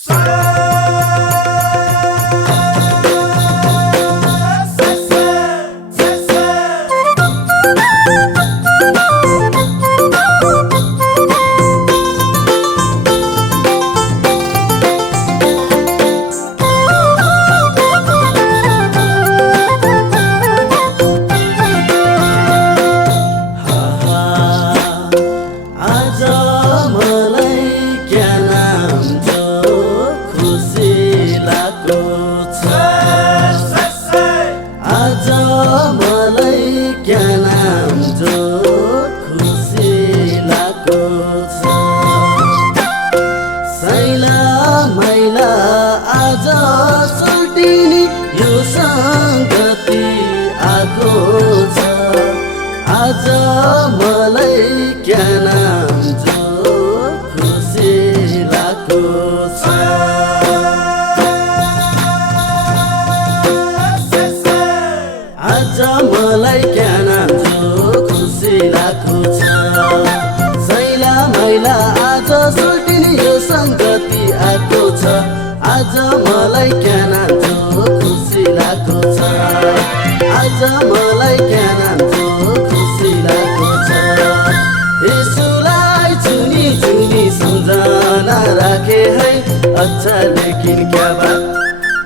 आज मलाई क्या नाम जो खुसी लाग्यो छ। आज मलाई क्या नाम जो खुसी लाग्यो छ। सैला मैला आज सुल्टिने यो संगति आएको छ। आज मलाई क्या नाम जो खुसी लाग्यो छ। आज मलाई क्या नाम जो खुसी लाग्यो छ। यसुलाई चुनी चुनी सम्झना राखे है अच्छा लेकिन क्या बात।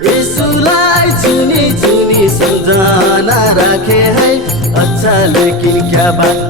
यसुलाई चुनी चुनी सम्झना राखे है अच्छा लेकिन क्या बात।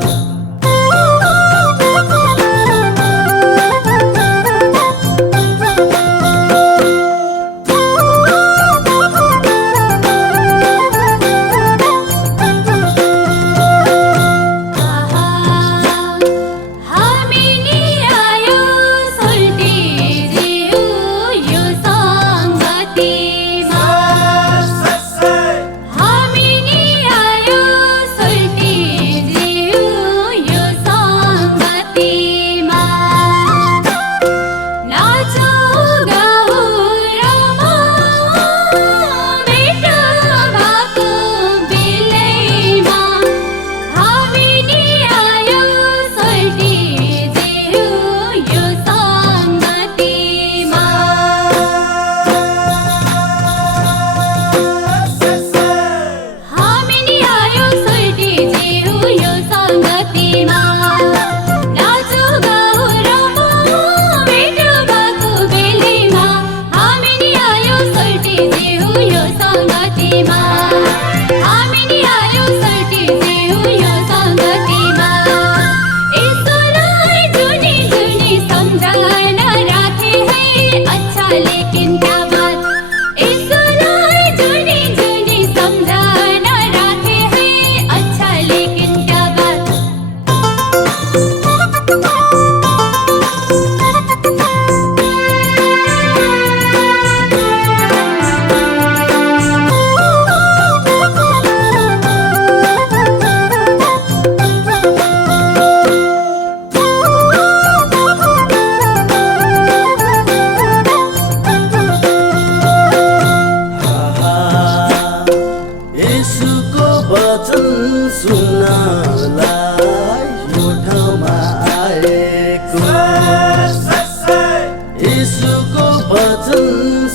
यसुको वचन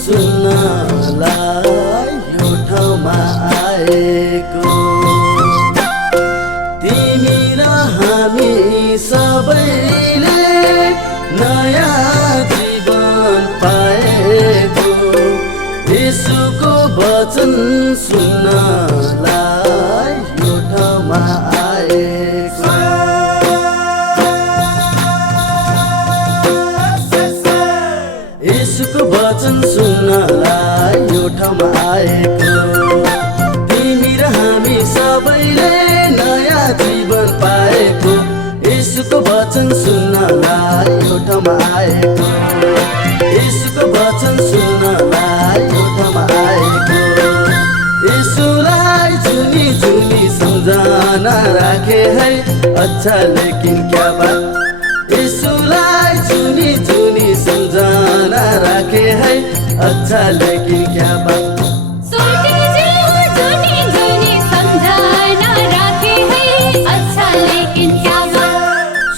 सुन्नलाई यो ठाउँमा आएको। तिमी र हामी सबैले नयाँ जीवन पाएको। यसुको वचन सुन्नलाई यो ठाउँमा आएको। यसुको वचन सुन्नलाई यो ठाउँमा आएको। तिमी र हामी सबैले नयाँ जीवन पाएको। यसुको वचन सुन्नलाई यो ठाउँमा आएको। यसुको वचन सुन्नलाई यो ठाउँमा आएको। यसुलाई चुनी चुनी सम्झना राखे है अच्छा लेकिन क्या बात। यसुलाई चुनी चुनी सम्झना राखे है अच्छा लेकिन क्या बात।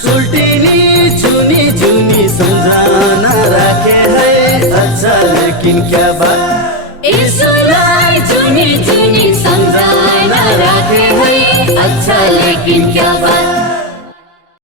सुल्टिनी चुनी चुनी सम्झना राखे है अच्छा लेकिन क्या बात यसोलाई जुनी जुनी सम्झना राखे है अच्छा लेकिन क्या बात